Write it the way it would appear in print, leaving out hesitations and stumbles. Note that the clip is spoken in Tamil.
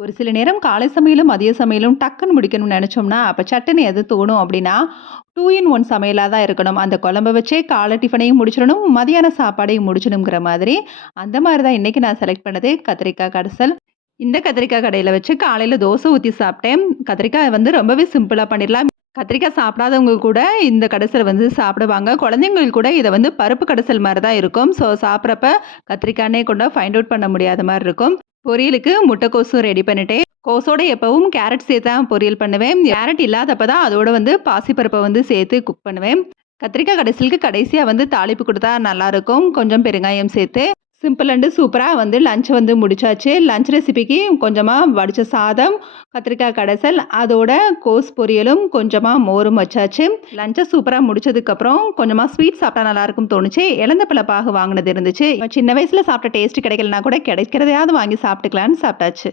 ஒரு சில நேரம் காலை சமையலும், மதிய சமையலும் டக்குன்னு முடிக்கணும்னு நெனச்சோம்னா, அப்ப சட்டுன்னு எது தோணும் அப்டின்னா, 2 இன் 1 சமையலா தான் இருக்கணும். அந்த குழம்ப வச்சே காலை டிஃபனையும் முடிச்சிடணும், மதியான சாப்பாடையும் முடிச்சணுங்கிற மாதிரி. அந்த மாரி தான் இன்னைக்கு நான் செலக்ட் பண்ணது கத்திரிக்காய் கடைசல். இந்த கத்திரிக்காய் கடையில வச்சு காலையில தோசை ஊத்தி சாப்பிட்டேன். கத்திரிக்காய் வந்து ரொம்பவே சிம்பிளா பண்ணிடலாம். கத்திரிக்காய் சாப்பிடாதவங்க கூட இந்த கடைசல வந்து சாப்பிடுவாங்க. குழந்தைங்களுக்கு கூட இத வந்து பருப்பு கடைசல் மாரி தான் இருக்கும். ஸோ சாப்பிடுறப்ப கத்திரிக்காய்னே கூட ஃபைண்ட் அவுட் பண்ண முடியாத மாரி இருக்கும். பொரியலுக்கு முட்டைக்கோஸும் ரெடி பண்ணிட்டேன். கோஸோட எப்பவும் கேரட் சேர்த்து தான் பொரியல் பண்ணுவேன். கேரட் இல்லாதப்ப தான் அதோட வந்து பாசிப்பருப்ப வந்து சேர்த்து குக் பண்ணுவேன். கத்திரிக்காய் கடைசலுக்கு கடைசியா வந்து தாளிப்பு குடுத்தா நல்லாருக்கும். கொஞ்சம் பெருங்காயம் சேர்த்து. சிம்பிள் அண்ட் சூப்பரா வந்து லஞ்ச் வந்து முடிச்சாச்சு. லஞ்ச் ரெசிபிக்கு கொஞ்சமா வடிச்ச சாதம், கத்திரிக்காய் கடைசல், அதோட கோஸ் பொரியலும், கொஞ்சமா மோரும் வச்சாச்சு. லஞ்ச சூப்பரா முடிச்சதுக்கப்புறம் கொஞ்சமா ஸ்வீட் சாப்பிட்டா நல்லாயிருக்கும்னு தோணுச்சு. எலந்தப்பழ பாகு வாங்குனது இருந்துச்சு. சின்ன வயசுல சாப்பிட்ட டேஸ்ட் கிடைக்கலனா கூட கிடைக்கிறதையாவது வாங்கி சாப்பிட்டுக்கலான்னு சாப்பிட்டாச்சு.